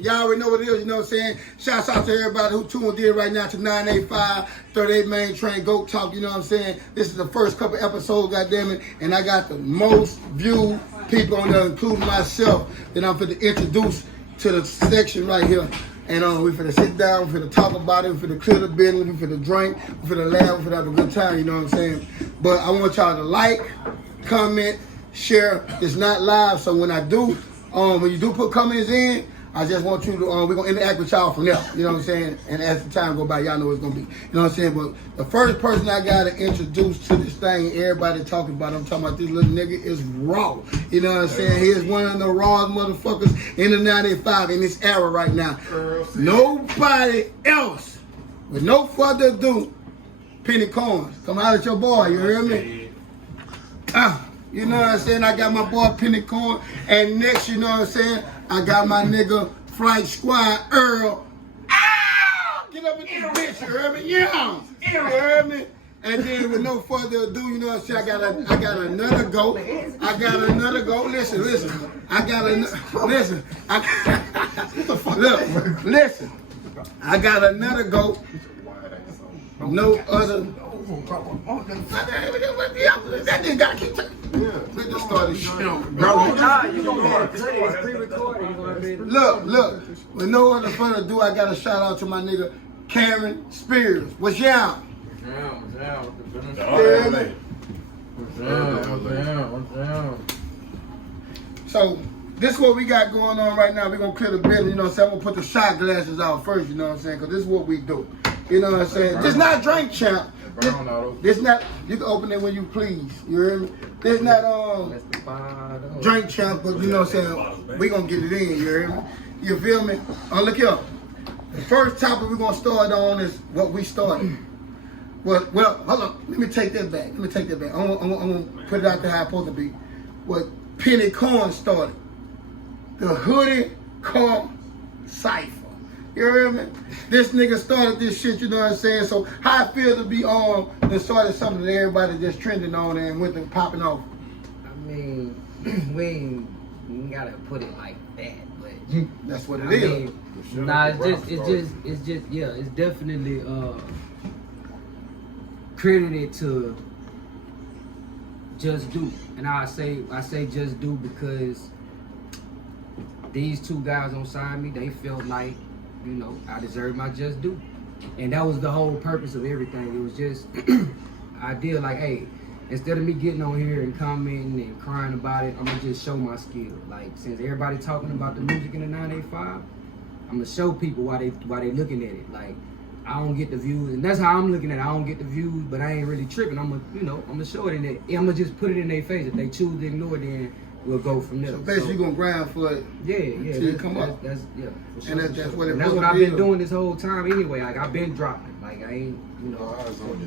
Y'all already know what it is, you know what I'm saying? Shouts out to everybody who tuned in right now to 985-38 Mayne Trayne Goat Talk, you know what I'm saying? This is the first couple episodes, goddammit, and I got the most viewed people on there, including myself, that I'm finna introduce to the section right here. And we finna sit down, we finna talk about it, we finna clear the business, we finna drink, we finna laugh, we finna have a good time, you know what I'm saying? But I want y'all to like, comment, share. It's not live, so when I do, when you do put comments in, I just want you to, we're gonna interact with y'all from there, you know what I'm saying? And as the time go by, y'all know what it's gonna be, you know what I'm saying? But the first person I gotta introduce to this thing, everybody talking about, I'm talking about this little nigga is raw, you know what I'm saying? He is one of the rawest motherfuckers in the 95 in this era right now. Nobody else, with no further ado, Penny Coins, come out at your boy, you hear me? You know what I'm saying? I got my boy Penny Coin, and next, you know what I'm saying? I got my nigga Flight Squad Earl. Get up in this bitch, you heard me? Yeah, you heard me? And then with no further ado, you know what I'm saying? I got another goat. I got another goat. Listen. I got another. Listen. Look. Listen. I got another goat. No other. That nigga gotta keep talking. Let's just start this shit. Look. With no other further ado, I got a shout out to my nigga Karen Spears. What's y'all? So this is what we got going on right now. We're gonna clear the building, you know what I'm saying? I'm gonna put the shot glasses out first, you know what I'm saying? Cause this is what we do. You know what I'm saying? This not drink champ. This not, you can open it when you please. You hear me? This not drink champ, but you know what I'm saying? We gonna get it in, you hear me? You feel me? Look here. The first topic we're gonna start on is what we started. Well, hold on. Let me take that back. I'm gonna put it out there how it's supposed to be. What Penny Coin started. The hoodie car cipher. You hear me? This nigga started this shit, you know what I'm saying? So how I feel to be on and started something that everybody just trending on and went and popping off. I mean, we ain't gotta put it like that, but that's what it is. Nah, it's definitely credited to Just Do. And I say Just Do because these two guys on side me, they felt like, you know, I deserve my just due. And that was the whole purpose of everything. It was just, I did like, hey, instead of me getting on here and commenting and crying about it, I'm gonna just show my skill. Like, since everybody talking about the music in the 985, I'm gonna show people why they looking at it. Like, I don't get the views, and that's how I'm looking at it. I don't get the views, but I ain't really tripping. I'm gonna show it in there. I'm gonna just put it in their face. If they choose to ignore it, then we'll go from there. So basically, you're gonna grind for it. Yeah. Until you come up. That's sure. And that's what it. And that's what I've been doing this whole time anyway. Like, I've been dropping. Like, I ain't, you know.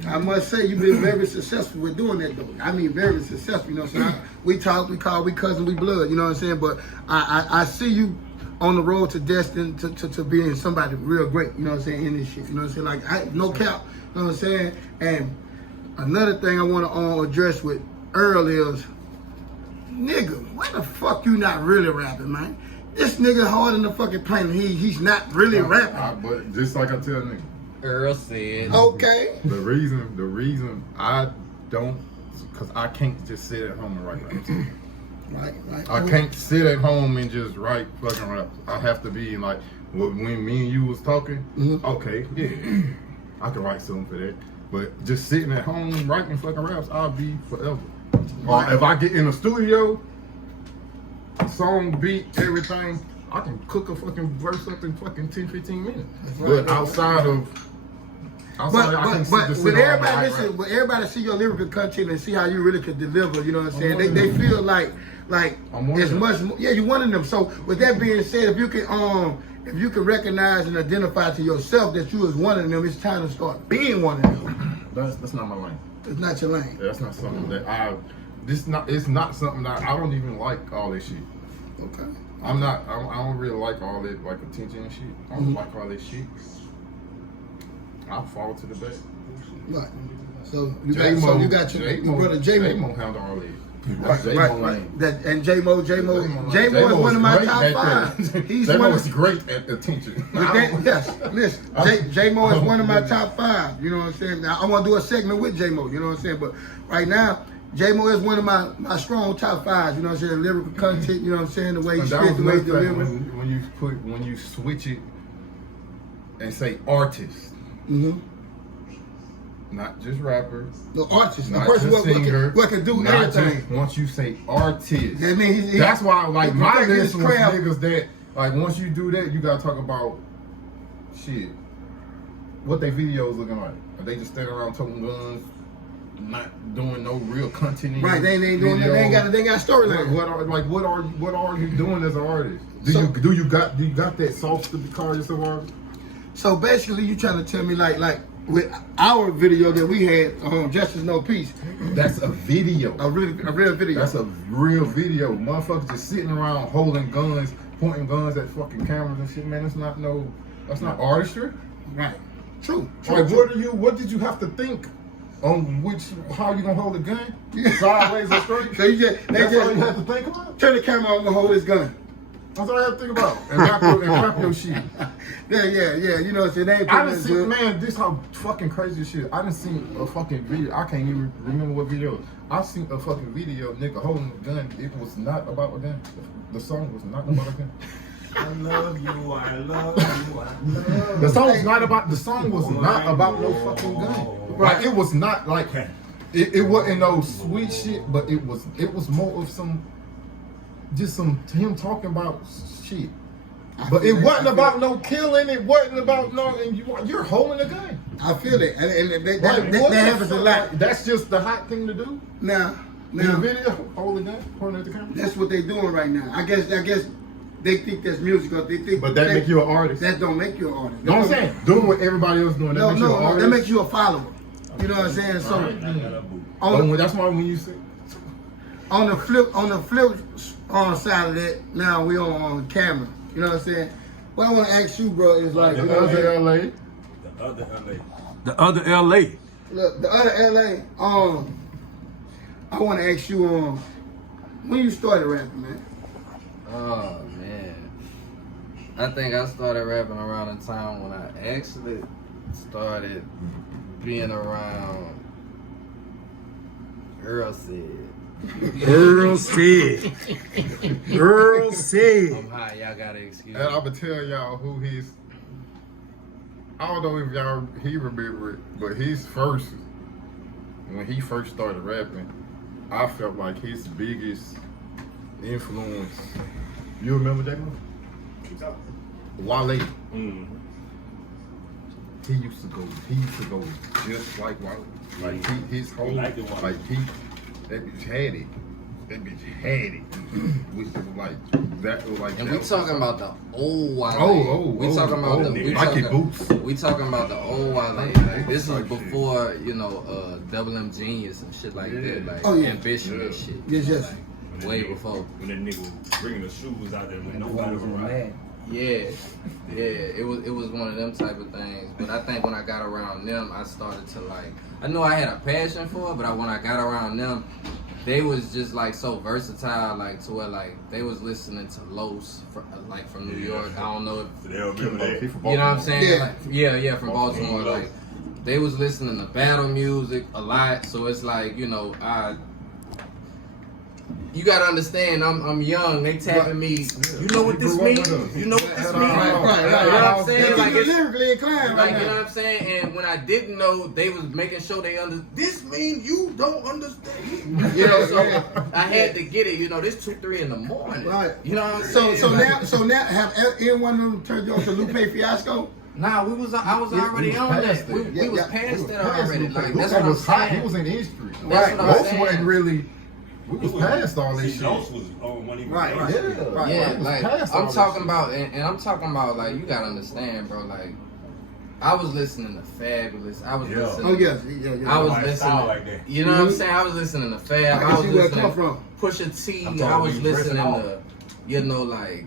I must say you've been very successful with doing that though. I mean, very successful. You know what I'm saying? We talk, we call, we cousin, we blood. You know what I'm saying? But I see you on the road to destiny to being somebody real great. You know what I'm saying? In this shit. You know what I'm saying? Like, no cap. You know what I'm saying? And another thing I want to address with Earl is, nigga, why the fuck you not really rapping, man? This nigga hard in the fucking plane. He's not really rapping. But just like I tell nigga, Earl said. Okay. The reason I don't, cause I can't just sit at home and write raps. Right. I can't sit at home and just write fucking raps. I have to be like, when me and you was talking, okay, yeah, I can write something for that. But just sitting at home writing fucking raps, I'll be forever. Or if I get in the studio, song, beat, everything, I can cook a fucking verse up in fucking 10, 15 minutes. But outside of, when everybody see your lyrical content and see how you really can deliver, you know what I'm saying? They feel like it's much more. Yeah, you one of them. So with that being said, if you can recognize and identify to yourself that you is one of them, it's time to start being one of them. That's not my lane. It's not your lane. That's not something that it's not something that I don't even like all this shit. Okay. I don't really like all that like attention and shit. I don't like all that shit. I fall to the back. Right. So you got your brother J-Mo handle all that. Right, J-Mo right. ain't. That and J-Mo is one of my great top at five. that. He's J-Mo one is of, great at attention. yes, listen, J-Mo is one of my top five. You know what I'm saying? Now I want to do a segment with J-Mo. You know what I'm saying? But right now, J-Mo is one of my strong top fives. You know what I'm saying? Lyrical content. You know what I'm saying? The way he And that spits, was the way he another thing, delivers. when you switch it and say artist, Mm-hmm. not just rapper, The artist, the not person just singer, what can do not everything. just, once you say artist, That means that's why like he my protected list his was craft. niggas that like once you do that, you gotta talk about shit. What they videos looking like? Are they just standing around toting guns, not doing no real content? In Right, they ain't doing that. They ain't got storyline. What are you doing as an artist? Do you got that sauce to be called yourself an artist? So basically, you trying to tell me like with our video that we had, Justice No Peace, That's a video. a real video. That's a real video. Motherfuckers just sitting around holding guns, pointing guns at fucking cameras and shit, man. That's not artistry. Right. True. Like what did you have to think on how you gonna hold a gun? Sideways or straight? So you That's all you have to think about? turn the camera on and hold his gun. That's all I have to think about. And rap your shit. Yeah. You know what I'm saying? They ain't I putting done that seen, good. man, this how fucking crazy shit. I done seen a fucking video. I can't even remember what video it was. I seen a fucking video of nigga holding a gun. It was not about a gun. The song was not about a gun. I love you, I love you, I love The song was not about. The song was not about no fucking gun. Like it was not like it wasn't no sweet shit, but it was more of him talking about shit. But it wasn't about no killing. It wasn't about no. And you're holding a gun. I feel it, and Like, that what the happens a fuck? lot. That's just the hot thing to do. Now, In the video, holding a gun, pointing at the camera. that's what they doing right now. I guess they think that's music, or they think. But that make you an artist. That don't make you an artist. You know what I'm saying? Doing what everybody else doing. That makes you an artist. that makes you a follower. You know what I'm saying? So Alright. on the, That's why when you say on the flip side of that, now we on camera. You know what I'm saying? What I want to ask you, bro, is like, the other LA. The other LA. The other LA. look, the other LA. I want to ask you, when you started rapping, man. Oh man, I think I started rapping around the time when I actually started being around Earl said. Earl said. Earl said. I'm high, y'all gotta excuse And me. I'm gonna tell y'all who his. I don't know if he remember it, but when he first started rapping, I felt like his biggest influence. You remember that one? Wale. Mm-hmm. He used to go just like Wale. Like his whole Like it, Wale. that bitch had it. That bitch had it. Which was like that was like. And that we was talking about the old Wale. Oh, talking about oh, the we like talking, your boots. we talking about the old Wale. Like, this was before, Double M Genius and shit like that. Like Ambition and shit. Yes. Way before. When that nigga was bringing the shoes out there when nobody was around. Mad. Yeah, it was one of them type of things. But I think when I got around them, I started to like. I knew I had a passion for it, but when I got around them, they was just like so versatile, like to where like they was listening to Los, from New York. I don't know if They'll remember that. He from you know what I'm saying. Yeah. Like, from Baltimore. Like they was listening to battle music a lot, so it's like you gotta understand, I'm young. They tapping me. You know what this means? You know what this means? Right. You know what I'm saying? Like, You're it's, lyrically inclined right you know now. what I'm saying? And when I didn't know, they was making sure they this mean you don't understand. You know, so I had to get it. You know, this 2-3 in the morning. Right. You know what I'm saying? So now, have any one of them turned you on to Lupe Fiasco? Nah, I was already on past that. We was past that already. Like Lupe that's what I'm was hot. He saying. was in history. That's what I'm Most saying. wasn't really. We was past all this See, shit. Los was on when he was Right. Yeah. Yeah, It was like past all I'm this talking shit. about, and I'm talking about like you gotta understand, bro. Like I was listening to Fabulous. I was Yeah. listening. Oh yes, I was Nobody listening. style like that. You know what I'm saying? I was listening to Fab. I I can was see where it listening come from. Pusha T. I'm talking I was about you listening dressing to, like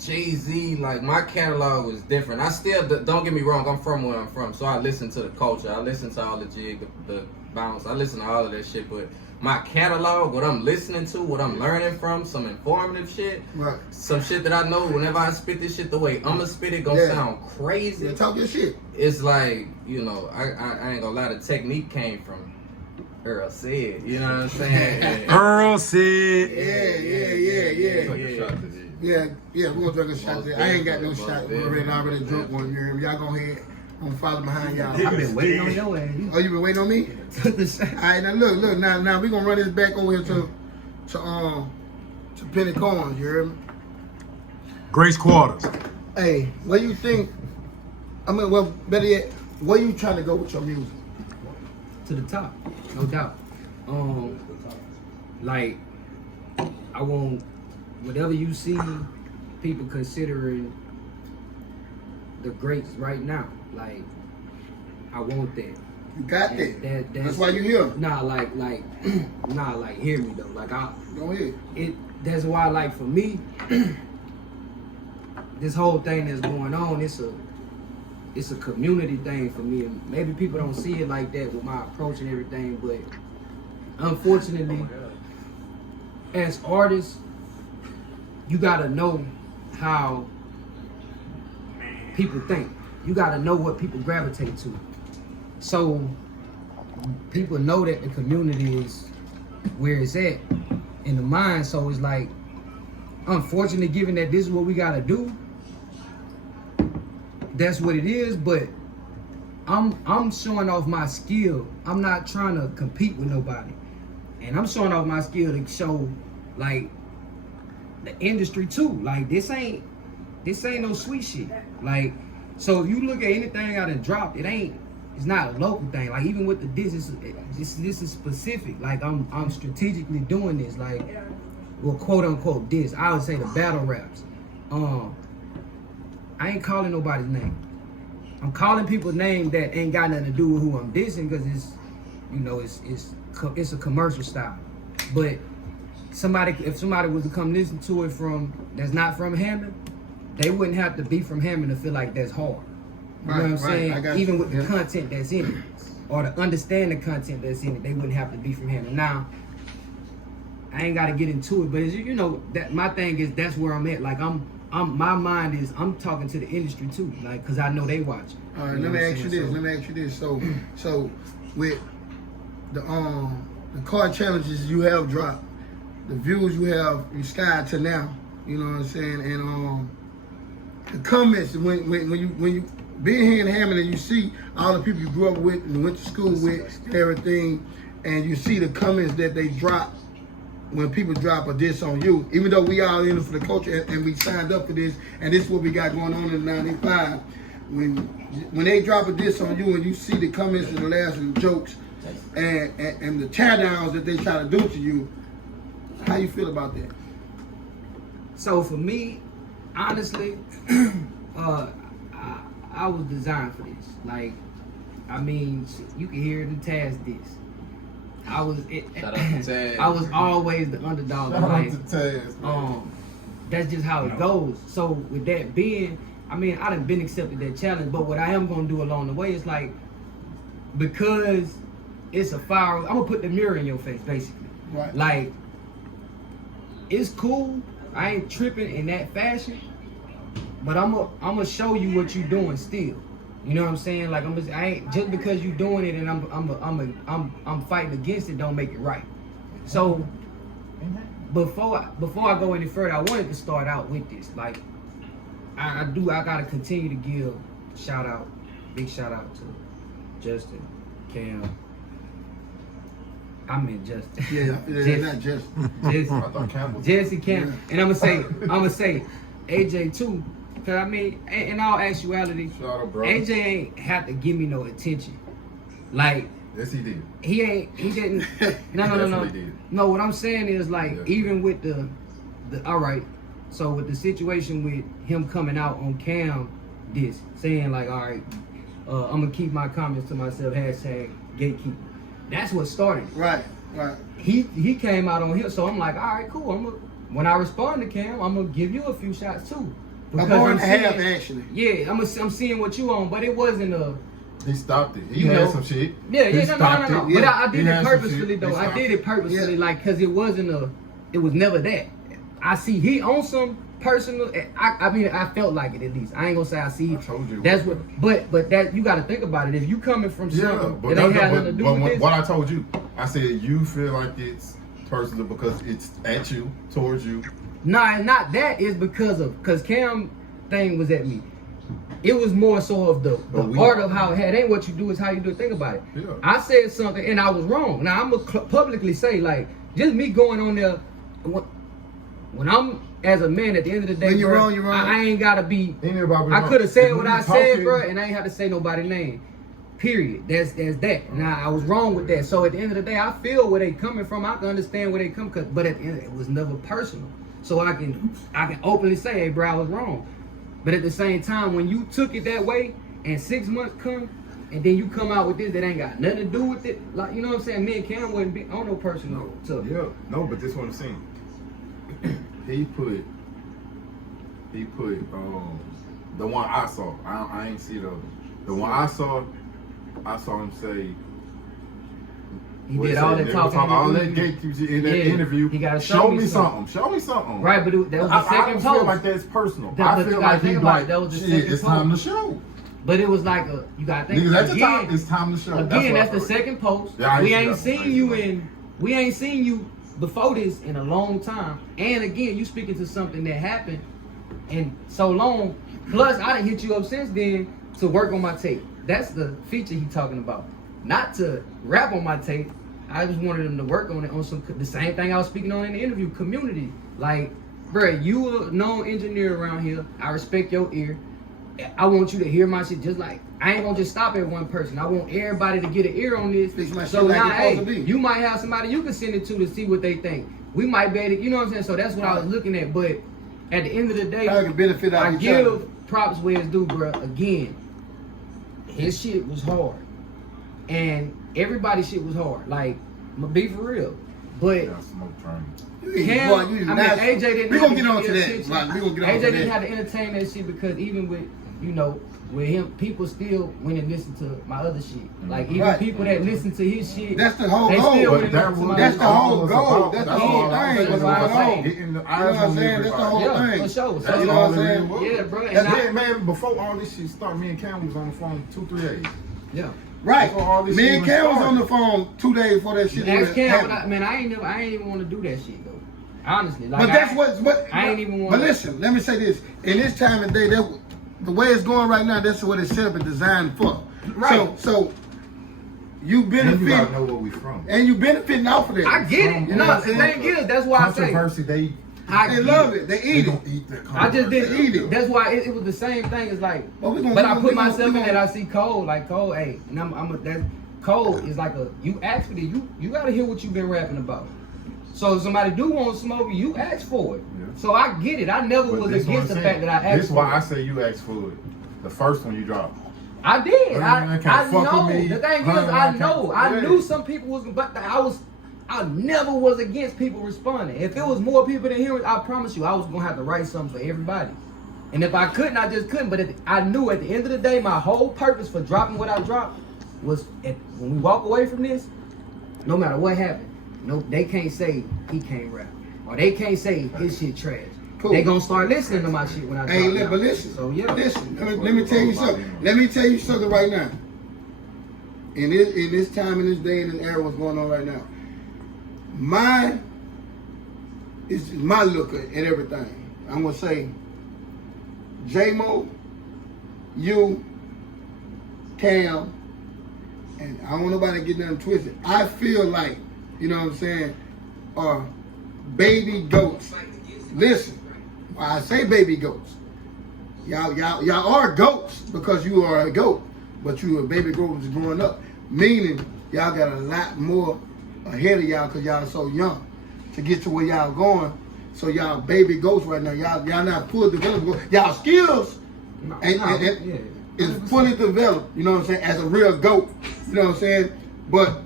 Jay-Z. Like my catalog was different. I still don't get me wrong. I'm from where I'm from, so I listen to the culture. I listen to all the jig, the bounce. I listen to all of that shit, but my catalog, what I'm listening to, what I'm learning from, some informative shit, Right. some shit that I know whenever I spit this shit the way I'ma spit it gonna sound crazy. Yeah, talk your shit. It's like, you know, I ain't gonna lie, the technique came from Earl Said, you know what I'm saying? Earl said. Yeah, we're gonna drink a shot there. I ain't got no shot. I already drunk one. You hear me? Y'all go ahead. I'm gonna follow behind y'all. I've been waiting on your ass. Oh, you been waiting on me? Alright, now look, now we gonna run this back over here to Penny Corns, you hear me? Grace Quarters. Hey, what you think? I mean, well, better yet, where you trying to go with your music? To the top, no doubt. Like, I want whatever you see people considering the greats right now. Like, I want that. You got that. That's why you here. Nah, like, hear me though. Like, Go ahead. That's why, like, for me, this whole thing that's going on, it's a community thing for me. And maybe people don't see it like that with my approach and everything, but unfortunately, as artists, you gotta know how people think. You gotta know what people gravitate to. So people know that the community is where it's at in the mind. So it's like, unfortunately, given that this is what we gotta do, that's what it is. But I'm showing off my skill. I'm not trying to compete with nobody, and I'm showing off my skill to show like the industry too. Like this ain't no sweet shit. Like, so if you look at anything I done dropped, it's not a local thing. Like even with the this is specific. Like I'm strategically doing this. Like, well, quote unquote this. I would say the battle raps. I ain't calling nobody's name. I'm calling people's name that ain't got nothing to do with who I'm dissing, because it's, you know, it's a commercial style. But if somebody was to come listen to it that's not from Hammond, they wouldn't have to be from Hammond to feel like that's hard. You know what I'm saying? Even with the content that's in it, or to understand the content that's in it, they wouldn't have to be from Hammond. Now, I ain't got to get into it, but you know, that my thing is that's where I'm at. Like my mind is I'm talking to the industry too, like, because I know they watch. All right, let me ask you this. So with the card challenges you have dropped, the views you have in Sky to now, you know what I'm saying, and the comments when you being here in Hammond and you see all the people you grew up with and went to school with and everything, and you see the comments that they drop when people drop a diss on you, even though we all in it for the culture and we signed up for this, and this is what we got going on in 95. When they drop a diss on you and you see the comments and the laughs and the jokes and the tear downs that they try to do to you, how you feel about that? So for me, honestly, I was designed for this. Like, I mean, you can hear the Taz diss. Shout out to Taz. I was always the underdog. Shout out Like, to Taz, that's just how it goes. So with that being, I mean, I done been accepted that challenge, but what I am gonna do along the way is like, because it's a fire, I'm gonna put the mirror in your face, basically. Right. Like, it's cool. I ain't tripping in that fashion, but I'm gonna show you what you doing still. You know what I'm saying? Like, I ain't just because you doing it and I'm fighting against it, don't make it right. So before I go any further, I wanted to start out with this. Like, I gotta continue to give big shout out to Justin, Cam. I meant Justin. Yeah, not just. Jesse, Cam, and I'm gonna say AJ too. Cause I mean, in all actuality, AJ ain't have to give me no attention. Like, yes, he did. He didn't. No. Did. No, what I'm saying is like, even with the all right. So with the situation with him coming out on Cam, saying like, all right, I'm gonna keep my comments to myself. #gatekeeper. That's what started it. Right. He came out on him, so I'm like, all right, cool. When I respond to Cam, I'm gonna give you a few shots too. Because I'm seeing, actually. Yeah, I'm seeing what you on, but it wasn't He stopped it. He You had know. some shit. Yeah, He no. stopped But it. I did He it had some purposefully shit. though. He I stopped did it purposefully, Yeah. like, cause it was never that. I see he on some personal. I mean, I felt like it at least. I ain't gonna say I see. I told you. That's what. But that you got to think about it. If you coming from Yeah, something but that ain't had nothing to do with this, what I told you, I said you feel like it's personal because it's at you, towards you. nah, not that. It's because Cam thing was at me. It was more so of the art of how it had. Ain't what you do, is how you do it. Think about it. Yeah. I said something and I was wrong. Now I'm gonna publicly say, like, just me going on there. When I'm as a man, at the end of the day, When you're bro, wrong, you're wrong. I ain't gotta be. Ain't nobody I wrong. could have said If what we I said, talking- bro, and I ain't had to say nobody's name. Period. That's that. Now I was wrong with that. So at the end of the day, I feel where they coming from. I can understand where they come, but at the end, it was never personal. So I can openly say, hey, bro, I was wrong. But at the same time, when you took it that way, and 6 months come, and then you come out with this that ain't got nothing to do with it, like, you know what I'm saying? Me and Cam wasn't be on no personal stuff. Yeah, no, but this what I'm saying. He put the one I saw. I ain't see the other. The one I saw him say. He what did he all said, that they were talking. all that gatekeeping shit in that Yeah, interview. he gotta show me something. Show me something. Right, but that was the I second don't post. feel like that's personal. That- I but you feel gotta like think he's about like, it, that was the shit, second it's time to post. show. But it was like you gotta think. Niggas at the again, top, it's time to show. Again, what that's I the felt. second post. Yeah, I we ain't ain't see that. seen we ain't seen you before this in a long time. And again, you speaking to something that happened in so long. Plus, I done hit you up since then to work on my tape. That's the feature he talking about. Not to rap on my tape. I just wanted him to work on it on the same thing I was speaking on in the interview, community. Like, bruh, you a known engineer around here. I respect your ear. I want you to hear my shit just like, I ain't gonna just stop at one person. I want everybody to get an ear on this. Fix my So shit like now, it's hey, supposed to be. you might have somebody you can send it to see what they think. We might be able to, you know what I'm saying? So that's what I was looking at. But at the end of the day, I can benefit out I of each other. give props where it's due, bro. Again, his shit was hard. And everybody's shit was hard. Like, I'ma be for real. But Yeah, smoke train. Cam, Boy, you I mean, nasty. AJ didn't. We have gonna to get on give to me that. attention. Like, we gonna get on AJ to didn't that. have to entertain that shit because even with, you know, with him, people still went and listened to my other shit. Like even Right. people that listen to his shit, That's the whole they goal. still But went that and listened to was my That's other the shit. whole goal. That's the Yeah, whole that's thing. What's what I'm going saying. on? Getting the You know eyes what I'm on saying? That's the whole Yeah, thing. for sure. That's So, You know all what I'm it saying? was. Yeah, bro, and That's I- it, man. Before all this shit started, me and Cam was on the phone 2-3 days. yeah. Right. Before all this Me shit and even Cam was on started. the phone 2 days before that shit Ask was Cam, happening. but man, I ain't even want to do that shit though. Honestly, like, But that's what. I ain't even But want. listen, let me say this: in this time of day, that the way it's going right now, that's what it's set up and designed for. Right. So you And you gotta benefit, know where we from. and you benefiting off of that. I get it. You know No, what I'm the saying? thing is, that's why I say Controversy, they I They get love it. it. They they eat gonna it. eat that I just controversy. Eat it. didn't. That's why it was the same thing. It's like, But we gonna- but we I gonna- put we gonna- myself we in gonna- that. I see Cole, like Cole, hey, and that Cole is like a, you ask for it. You gotta hear what you've been rapping about. So if somebody do want to smoke you, ask for it. Yeah. So I get it. I never But was this what against the I'm fact saying. that I asked This for why I it. say you asked for it. The first one you dropped. I did. Man, I can't fuck know. with me. The thing is, Man, I can't- know. I Yeah. knew some people was, but I never was against people responding. If it was more people than here, I promise you, I was gonna have to write something for everybody. And if I couldn't, I just couldn't. But I knew at the end of the day, my whole purpose for dropping what I dropped was when we walk away from this, no matter what happened, no, they can't say he can't rap, or they can't say his shit trash. Cool. They gonna start listening to my shit when I Hey, drop it. but listen. So yeah. Listen. Let me tell you something. Let me tell you something right now. In this time, in this day, in this era, what's going on right now? It's my look at everything. I'm gonna say, J-Mo, you, Cam, and I don't want nobody to get nothing twisted. I feel like, you know what I'm saying, are baby goats. Listen, I say baby goats. Y'all are goats because you are a goat, but you a baby goat was growing up. Meaning y'all got a lot more ahead of y'all because y'all so young to get to where y'all going. So y'all baby goats right now. Y'all not full developed. Y'all skills is fully developed. You know what I'm saying? As a real goat. You know what I'm saying? But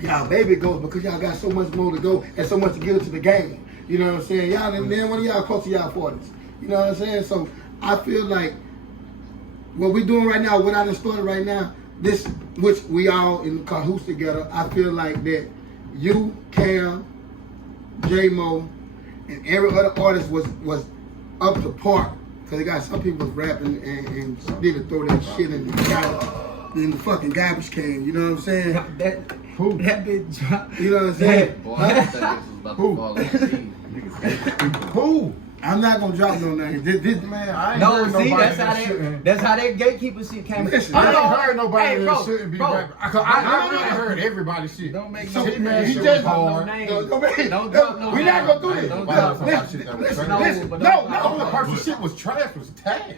y'all baby goats because y'all got so much more to go and so much to get into the game. You know what I'm saying? Y'all and then one of y'all close to y'all 40s. You know what I'm saying? So I feel like what we're doing right now, what I done started right now, this, which we all in cahoots together, I feel like that you, Cam, J-Mo, and every other artist was up to par. Cause they got some people was rapping and need to throw that shit in the fucking garbage can. You know what I'm saying? That bitch dropped. You know what I'm saying? Boy, I thought this was about to fall off. Who? I'm not gonna drop no names. This Man, I ain't No, heard see, nobody that's how that gatekeeper shit came. Listen, I know- ain't heard nobody Hey, that bro, shouldn't be bro. rapping. I really heard everybody's shit. Don't make So, no T-Man he shit just- was hard. Don't drop no We're not gonna do I this. ain't Don't gonna drop talk no about shit that was listen, trash. listen. but No, don't The only no. person shit was trash was Taz.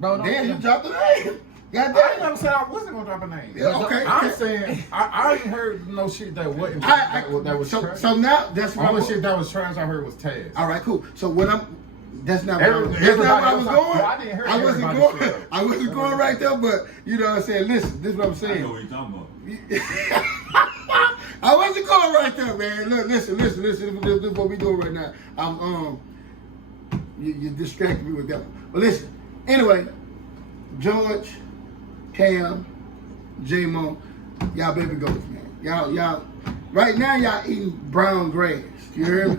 Bro, don't Damn, you dropped the name. I ain't Goddamn. never said I wasn't gonna drop a name. Yeah, okay. I'm saying I ain't heard no shit that wasn't that was so, trash. so now that's The what only I'm. shit that was trash I heard was Taz. All right, cool. So when that's not where Everybody that's not where I was else, going. I didn't hear I wasn't everybody's going. shit. I wasn't going right there, but you know what I'm saying. Listen, this is what I'm I know saying. what you're talking about. I wasn't going right there, man. Look, listen. This is what we doing right now. You distracted me with that one. But listen, anyway, George, Cam, J-Mo, y'all baby goats, man. Y'all, right now y'all eating brown grass. You hear me?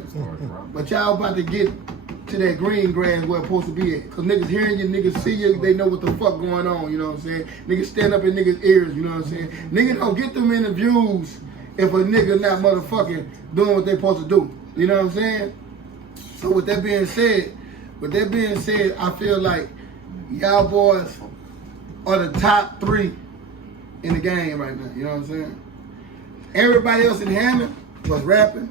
But y'all about to get to that green grass where it's supposed to be at. Cause niggas hearing you, niggas see you, they know what the fuck going on, you know what I'm saying? Niggas stand up in niggas' ears, you know what I'm saying? Niggas don't get them interviews if a nigga not motherfucking doing what they supposed to do. You know what I'm saying? So with that being said, I feel like y'all boys are the top 3 in the game right now, you know what I'm saying? Everybody else in Hammond was rapping.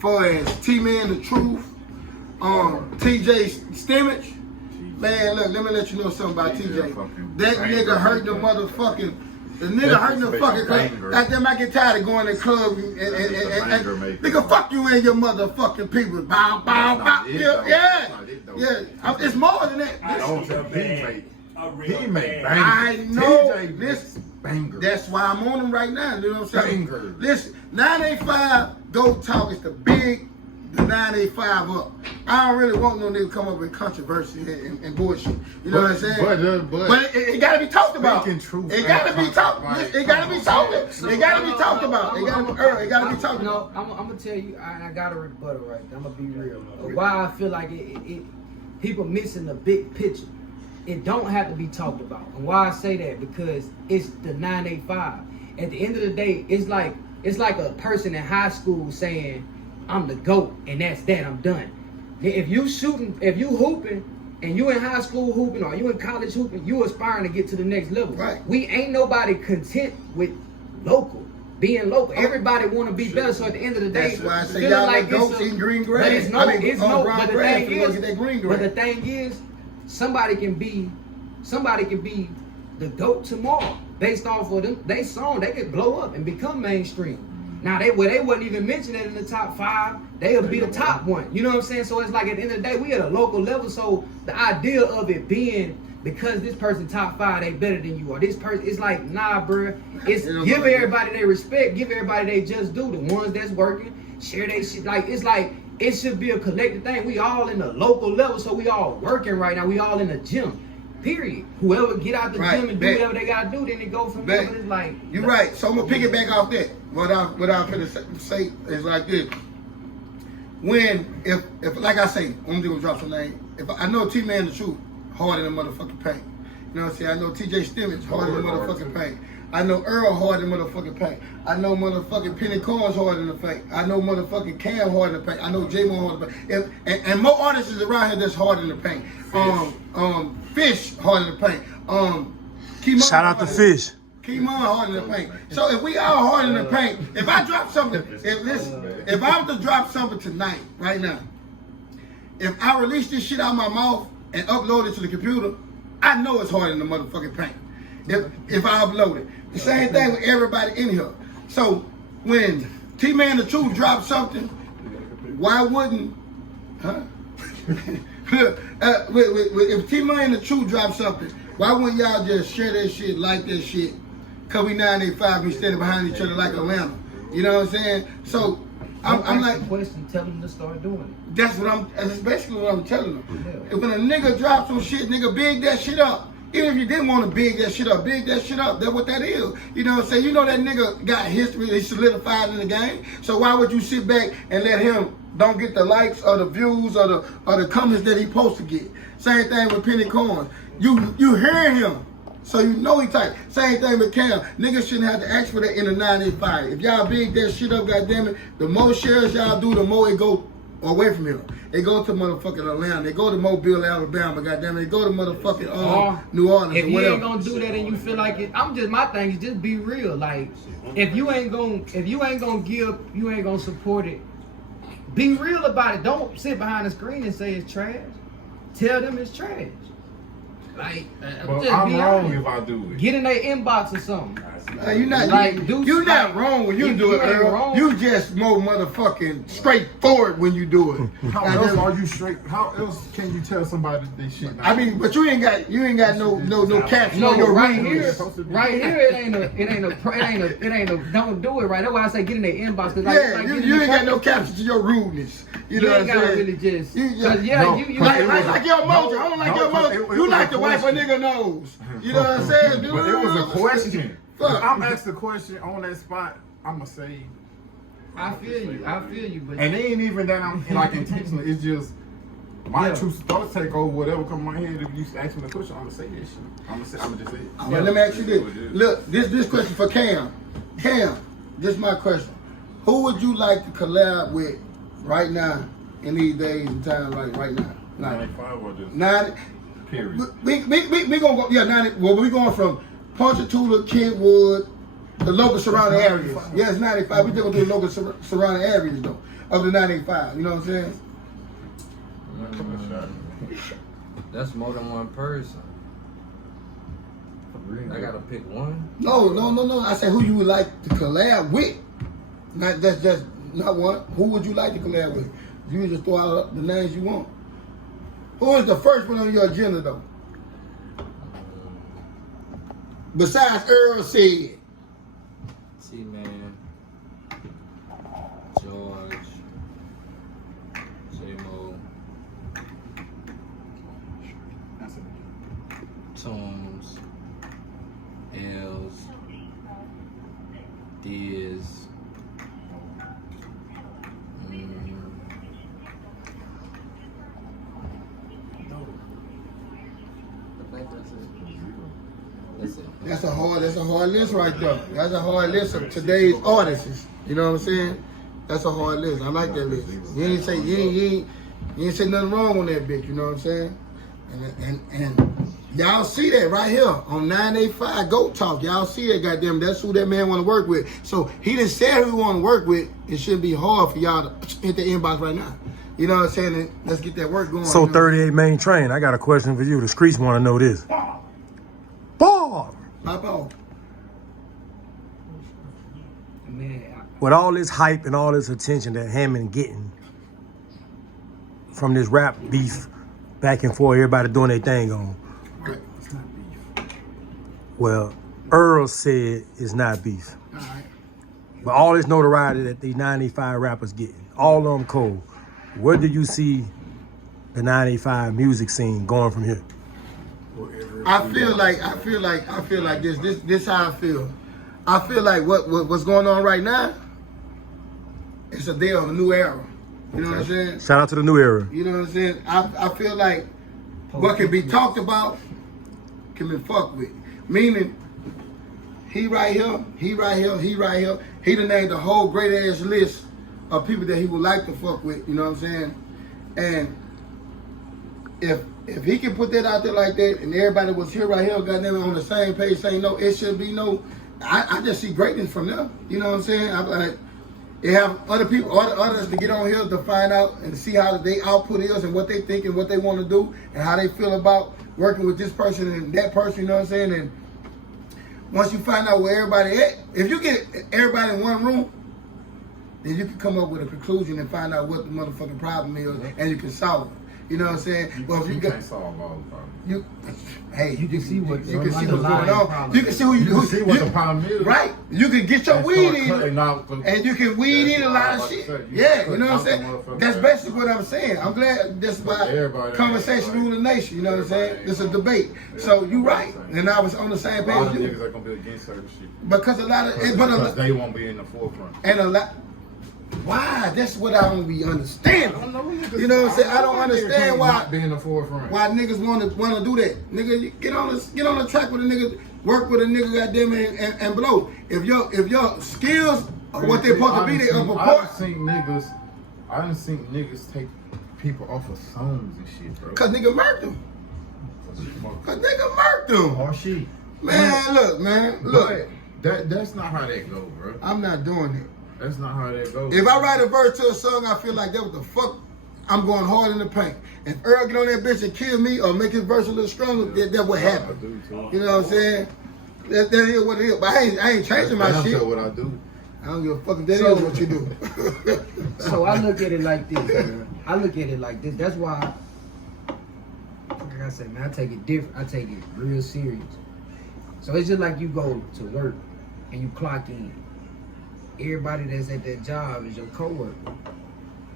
Far as T-Man the Truth, TJ Stimmage. Man, look, let me let you know something about TJ. That nigga hurt the motherfucking. The nigga hurt the fucking club. Goddamn, I get tired of going to club and nigga, fuck you and your motherfucking people. Bow, bow, bow. Yeah. It's more than that. I don't tell he made bangers. I know TJ this. Bangers. That's why I'm on him right now. You know what I'm saying? Bangers. Listen, 985 Goat Talk is the 985 up. I don't really want no nigga come up with controversy and bullshit. You know what I'm saying? But it gotta be talked about. It gotta be talked. It gotta be talked. It gotta be talked about. It gotta be talked about. I'm gonna tell you, I got a rebuttal right there. I'm gonna be real. Why I feel like people missing the big picture. It don't have to be talked about. And why I say that, because it's the 985. At the end of the day, it's like a person in high school saying, I'm the GOAT, and that's that, I'm done. If you hooping, and you in high school hooping, or you in college hooping, you aspiring to get to the next level. Right. We ain't nobody content with being local. Everybody want to be better. So at the end of the day, That's why I say feeling y'all like like goats eating green grass. But it's no, brown but the grass, thing you gonna is, get that green but the grass. thing is, somebody can be the GOAT tomorrow based off of them. They song, they could blow up and become mainstream. Now they wasn't even mentioned in the top 5. They'll be the top one. You know what I'm saying? So it's like at the end of the day, we at a local level. So the idea of it being because this person top 5, they better than you, or this person, it's like, nah, bruh. It's give everybody their respect, give everybody they just do. The ones that's working, share they shit. Like it's like it should be a collective thing. We all in the local level, so we all working right now. We all in the gym. Period. Whoever get out the gym and do whatever they gotta do, then it go from there. But it's like you're right. So I'm gonna piggyback off that. What I'm finna say is like this. When if like I say, I'm gonna drop some name. If I know T-Man the Truth hard in the motherfucking paint. You know what I'm saying? I know TJ Stimmage hard in the motherfucking paint. I know Earl hard in the motherfucking paint. I know motherfucking Penny Corns hard in the paint. I know motherfucking Cam hard in the paint. I know J-Mo hard in the paint. And more artists is around here that's hard in the paint. Fish hard in the paint. Shout out to Fish. Keep on hard in the paint. So if we all hard in the paint, if I drop something, if I was to drop something tonight, right now, if I release this shit out of my mouth and upload it to the computer, I know it's hard in the motherfucking paint. If I upload it. The same thing with everybody in here. So when T-Man the Truth drops something, why wouldn't, if T-Man the Truth drops something, why wouldn't y'all just share that shit, like that shit? Cause we 985, we standing behind each other like Atlanta. You know what I'm saying? So I'm like, the question, tell them to start doing it. that's basically what I'm telling them. Yeah. When a nigga drops some shit, nigga big that shit up. Even if you didn't want to big that shit up, That's what that is. You know what I'm saying? You know that nigga got history, he solidified in the game. So why would you sit back and let him don't get the likes or the views or the comments that he supposed to get? Same thing with Penny Coin. You hear him, so you know he tight. Same thing with Cam. Niggas shouldn't have to ask for that in the 985. If y'all big that shit up, goddammit, the more shares y'all do, the more it go away from here. They go to motherfucking Atlanta. They go to Mobile, Alabama. Goddamn it. They go to motherfucking New Orleans. If or you whatever. ain't gonna do that and you feel like it, my thing is just be real. Like, if you ain't gonna support it, be real about it. Don't sit behind the screen and say it's trash. Tell them it's trash. Like, But just I'm be wrong honest. if I do it. Get in their inbox or something. You're not, Like, you're not wrong when you do it, ain't Earl. wrong. You just more motherfucking straightforward when you do it. How else are you straight? How else can you tell somebody that they shit? I mean, but you ain't got no caption No, on your right ring. here, it ain't a. Don't do it right. That's why I say get in their inbox. Cause like, Yeah, you ain't got no caption to your rudeness. You know ain't what I'm gotta saying? really just. You Cause just- yeah, No, you cause it Like, was like your emoji. I don't like your emoji. it You was like a to wipe a question. nigga nose. You know what I'm saying? But it was a question. Fuck. If I'm asked a question on that spot, I'ma say. I feel you, but And it ain't even that I'm like intentional. It's just my true thoughts take over whatever come in my head. If you ask me the question, I'ma say that shit. I'ma just say it. All right, let me ask you this. Look, this question for Cam. Cam, this is my question. Who would you like to collab with right now in these days and times like right now? Like 95 or just 90. period. We gonna go, 90. Well, we going from Ponchatoula, Kentwood, the local surrounding areas. Yeah, it's 95. We just gonna do the local surrounding areas though of the 95. You know what I'm saying? That's more than one person. I gotta pick one. No. I said who you would like to collab with. Not that's just not one. Who would you like to collab with? You can just throw out the names you want. Who is the first one on your agenda though? Besides Earl said. T-Man, George, J-Mo, Tooms, Els, Diz. I think that's it. That's it. That's a hard list right there. That's a hard list of today's artists. You know what I'm saying? That's a hard list. I like that list. You ain't say nothing wrong on that bitch. You know what I'm saying? And y'all see that right here on 985 Goat Talk. Y'all see that, goddamn. That's who that man want to work with. So he done said who he want to work with. It shouldn't be hard for y'all to hit the inbox right now. You know what I'm saying? And let's get that work going. So you know? 38 Mayne Trayne, I got a question for you. The streets want to know this. Bob! Pop off. man, With all this hype and all this attention that Hammond getting from this rap beef back and forth, everybody doing their thing on. Right. Well, Earl said it's not beef. All right. But all this notoriety that these 95 rappers getting, all of them cold. Where do you see the 95 music scene going from here? I feel like this how I feel. I feel like what's going on right now, it's a day of a new era. You know what I'm saying? Shout out to the new era. You know what I'm saying? I feel like what can be talked about can be fucked with. Meaning, he right here. He done named a whole great ass list of people that he would like to fuck with. You know what I'm saying? And if he can put that out there like that, and everybody was here right here, goddamn it, on the same page saying no, it should be no. I just see greatness from them. You know what I'm saying? They have other people, others to get on here to find out and see how they output is and what they think and what they want to do and how they feel about working with this person and that person. You know what I'm saying? And once you find out where everybody at, if you get everybody in one room, then you can come up with a conclusion and find out what the motherfucking problem is, and you can solve it. You know what I'm saying? Well, if you You got can't solve all the problems. you, hey, You can see what you can see what's going underlying on. problem You can see who You can see what the problem is. right. You can get your And weed start in, cutting out the- and you can weed in a lot of Like I shit. said, you Yeah, can you know what I'm cut saying? out the motherfucker. That's basically what I'm saying. I'm glad that's why Everybody- conversation everybody- rule the nation. You know what I'm saying? everybody It's a ain't debate. gonna- So you everybody right, ain't and I was on the same A page lot of with niggas you are gonna be against certain shit. because a lot of Because they won't be in the forefront. and a lot. Why? That's what I don't be I understanding. don't know, niggas- You know what I'm saying? I don't know niggas understand can't why- not be in the forefront. Why niggas want to do that? Nigga, you get on the track with a nigga, work with a nigga, goddamn it, and blow. If your skills are what they supposed to be, they up a I part. done seen niggas take people off of songs and shit, bro. Cause nigga murked them. Cause nigga murked them. Or shit. Man, look. But that's not how that go, bro. I'm not doing it. That's not how that goes. If I write a verse to a song, I feel like that what the fuck. I'm going hard in the paint. If Earl get on that bitch and kill me or make his verse a little stronger, that what I happen. do too. You know what I'm saying? That is what it is. But I ain't changing my That's shit. what I do. I don't give a fuck if that So- is what you do. So I look at it like this, man. I look at it like this. That's why, like I said, man, I take it different. I take it real serious. So it's just like you go to work and you clock in. Everybody that's at that job is your coworker.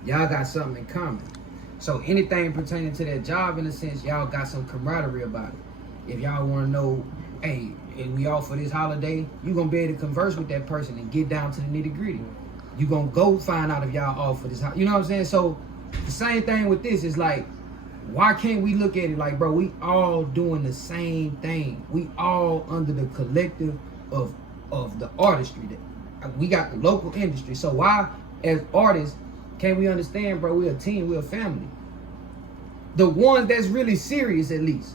Y'all got something in common. So anything pertaining to that job, in a sense, y'all got some camaraderie about it. If y'all want to know, hey, if we off for this holiday, you gonna be able to converse with that person and get down to the nitty gritty. You gonna go find out if y'all off for this. You know what I'm saying? So the same thing with this is like, why can't we look at it like, bro, we all doing the same thing. We all under the collective of the artistry. That we got the local industry. So why, as artists, can't we understand, bro? We're a team. We're a family. The ones that's really serious, at least.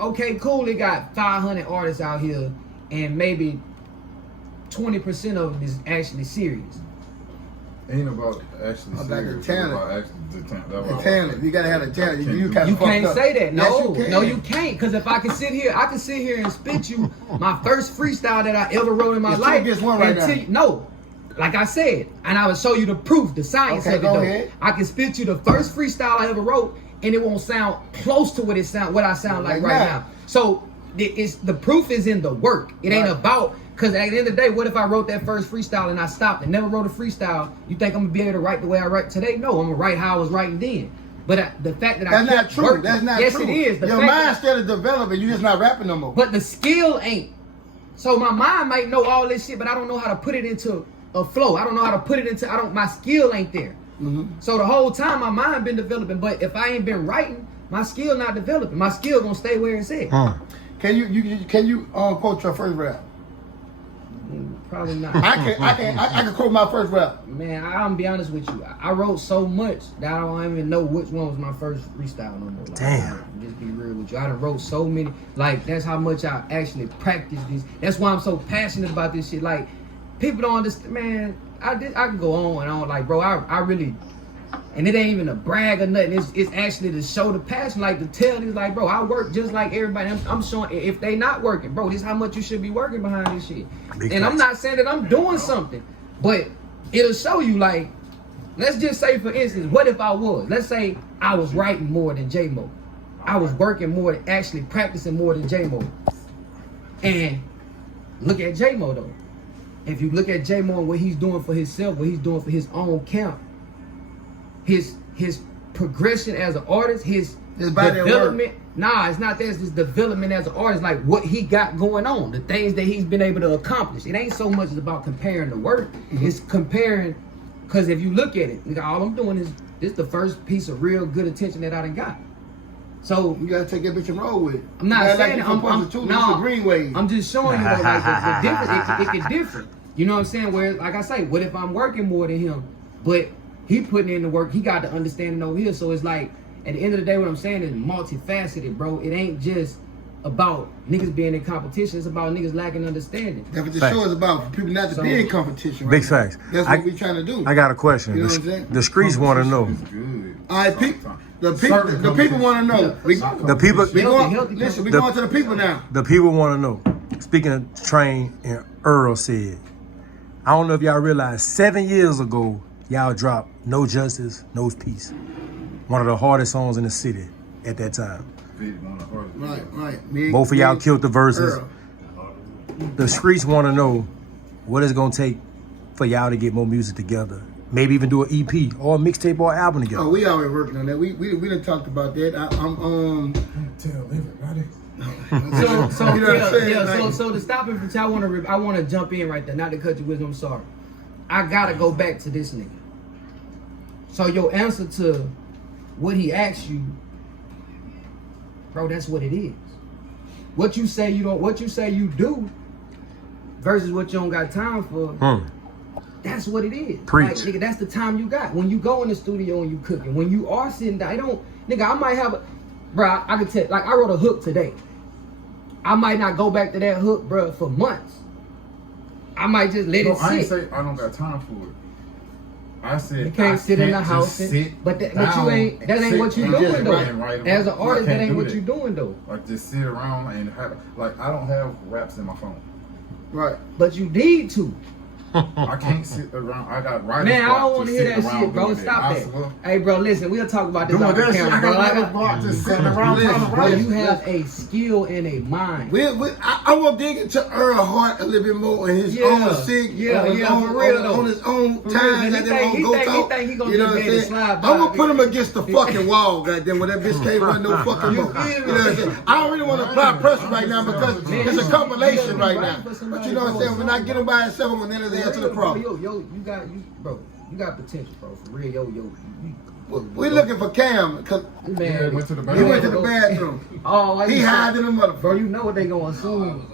Okay, cool. They got 500 artists out here, and maybe 20% of them is actually serious. Ain't about actually About the serious. talent. About actually the talent. That's The what I talent. say. You gotta have the talent. You You kinda You fucked can't up. say that. Yes, No, you can. no, you can't. Because if I can sit here and spit you my first freestyle that I ever wrote in my It's two life. against one right until now. you- no, like I said, and I will show you the proof, the science Okay, of it. go Though. ahead. I can spit you the first freestyle I ever wrote, and it won't sound close to what I sound like right now. So the proof is in the work. It ain't Right. about. Because at the end of the day, what if I wrote that first freestyle and I stopped and never wrote a freestyle? You think I'm gonna be able to write the way I write today? No, I'm gonna write how I was writing then. But the fact that I That's not kept true. working, That's not yes, true. it is. The Your fact mind that- still developing. You just not rapping no more. but the skill ain't. So my mind might know all this shit, but I don't know how to put it into a flow. I don't know how to put it into. My skill ain't there. Mm-hmm. So the whole time my mind been developing, but if I ain't been writing, my skill not developing. My skill gonna stay where it's at. Can you quote your first rap? Probably not. I can quote my first rap. Man, I'm gonna be honest with you. I wrote so much that I don't even know which one was my first freestyle no more. Like, Damn. I'll just be real with you. I done wrote so many. Like, that's how much I actually practice this. That's why I'm so passionate about this shit. Like, people don't understand, man. I can go on and on. Like, bro, I really, and it ain't even a brag or nothing. It's actually to show the passion, like to tell these, like, bro, I work just like everybody. I'm showing if they not working, bro, this is how much you should be working behind this shit. Big And I'm facts. not saying that I'm doing something, but it'll show you, like, let's just say, for instance, what if I was? Let's say I was writing more than J-Mo. I was working more, actually practicing more than J-Mo. And look at J-Mo, though. If you look at J-Mo and what he's doing for himself, what he's doing for his own camp, his progression as an artist, his body of work. development. Nah, it's not that. It's his development as an artist, like what he got going on, the things that he's been able to accomplish. It ain't so much about comparing the work. It's comparing, because if you look at it, nigga, all I'm doing is this the first piece of real good attention that I done got. So You gotta take that bitch and roll with it. I'm not You gotta saying like I'm, you from Postal no, to Green Wave. I'm just showing you though, like the difference. It get different. You know what I'm saying? Where, like I say, what if I'm working more than him, but he putting in the work, he got the understanding over here. So it's like, at the end of the day, what I'm saying is multifaceted, bro. It ain't just about niggas being in competition. It's about niggas lacking understanding. That's what the Facts. show is about. For people not to So- be in competition. Big right now. facts. That's what we trying to do. I got a question. You know what I'm saying? The streets want to know. It's good. All right, the Certain people want to know. competition. The people, We going, Healthy listen, we The- going to the people now. the people want to know. Speaking of Trayne and Earl said, I don't know if y'all realize 7 years ago y'all dropped No Justice, No Peace. One of the hardest songs in the city at that time. Right. Both of y'all killed the verses. Earl. The streets want to know what it's gonna take for y'all to get more music together. Maybe even do an EP or a mixtape or album together. Oh, we already working on that. We done talked about that. Tell everybody. So You know what I'm saying? yeah. Like- So to stop it, which I want to jump in right there. Not to cut you, wisdom. I'm sorry. I gotta go back to this nigga. So your answer to what he asked you, bro, that's what it is. What you say you don't, what you say you do, versus what you don't got time for. That's what it is. Preach. Like, nigga, that's the time you got. When you go in the studio and you cooking, when you are sitting down, nigga, I might have bro, I could tell, like, I wrote a hook today. I might not go back to that hook, bro, for months. I might just let it I ain't sit. say I don't got time for it. I said You can't sit in the house, just and, sit but you down ain't. That ain't sit what you and doing just though. write and write. As an I artist, that can't ain't do what that. you doing though. Like just sit around and have like I don't have raps in my phone. Right. But you need to. I can't sit around. I got writing. Man, I don't want want to hear that shit, bro. Stop that. Hey, bro, listen, we'll talk about this Doing off the that shit, camera, I bro. got Like, writing block just sitting around Listen, trying to bro, write. you have a skill and a mind. I want to dig into Earl Hart a little bit more in his Yeah. own sig, Yeah, on his yeah, own, for real, on, though. on his own For real, time. and he think he gonna You know just what be I'm able to saying? slide by, I will put him nigga. against the fucking wall, goddamn, when that bitch can't run no fucking more. feel me? You know what I'm saying? I don't really want to apply pressure right now because it's a compilation right now. But you know what I'm saying? When I get him by himself, I'm gonna nail his ass to the Bro, problem. you got potential, bro. For real, yo. We looking for Cam because Yeah, went to the he went to bathroom. the bathroom. Oh, why He you say- hiding the Bro, motherfucker. you know what they gonna assume.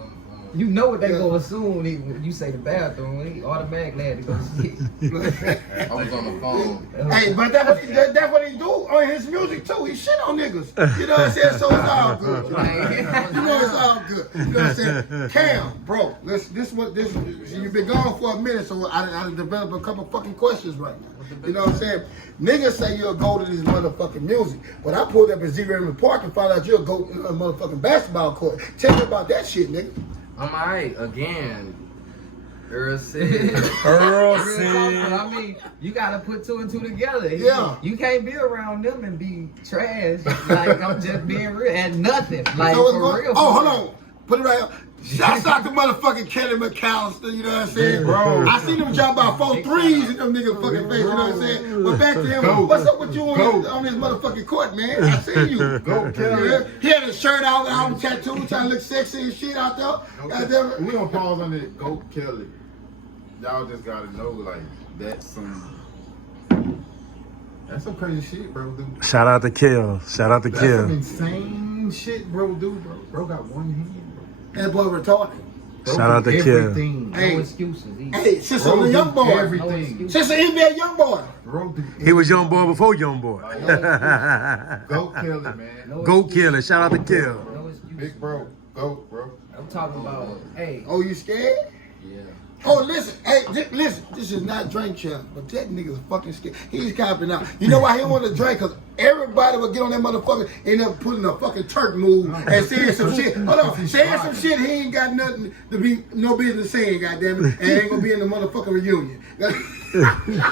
You know what they gonna assume when you say the bathroom. He automatically had to go shit. I was on the phone. Hey, but that's what he do on his music too. He shit on niggas. You know what I'm saying? So it's all good. You know it's all good. You know what I'm saying? Cam, bro, you've been gone for a minute, so I developed a couple fucking questions right now. You know what I'm saying? Niggas say you'll go to this motherfucking music, but I pulled up at Zero in the Park and found out you'll go to a motherfucking basketball court. Tell me about that shit, nigga. I'm alright again. Earl said. I mean, you gotta put two and two together. Yeah. You can't be around them and be trash. Like, I'm just being real. And nothing. Like, So it's for going, real. oh, for hold real. on. Put it right up. Shouts out to motherfucking Kelly McAllister, you know what I'm saying? Bro. I seen him drop about 4 threes in them niggas fucking face, you know what I'm saying? But back to him, what's up with you on this motherfucking court, man? I seen you. Go Kelly. Yeah. He had his shirt out, all the tattoos, trying to look sexy and shit out there. Goddamn We it. gonna pause on it. Goat Kelly. Y'all just gotta know like that's some crazy shit, bro. Dude. Shout out to Kill. Shout out to That's some Kill. insane shit, bro. Dude, bro got one hand. That boy retarded. Bro Shout out to do Kill. everything. No Hey. excuses. Hey, since Bro I'm a do young boy. everything. Since an NBA young boy. Bro do He was young boy before young boy. Goat Kelly, man. No Go excuses. Killer. Shout out to Kill. No excuses. Big bro. Goat, bro. I'm talking about, hey. Oh, you scared? Yeah. Oh, listen, hey, listen, this is not drink champ, but that nigga's fucking scared. He's copping out. You know why he want to drink? Because everybody would get on that motherfucker and end up putting a fucking Turk move and saying some shit. Hold on, saying some shit he ain't got nothing to be, no business saying, goddammit, and ain't gonna be in the motherfucking reunion. We got to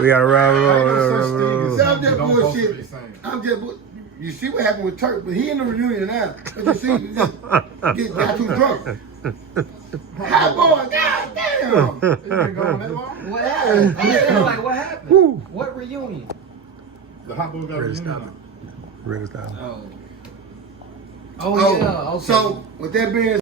Ain't no such thing as So I'm just don't supposed to bullshit. be saying. I'm just, you see what happened with Turk, but he in the reunion now. But you see, he just got too drunk. Hot boy, goddamn. It been going that long? What happened? I'm saying, like, what happened? What reunion? The hot boy got a reunion now. Real style. Oh, yeah. Okay. So with that being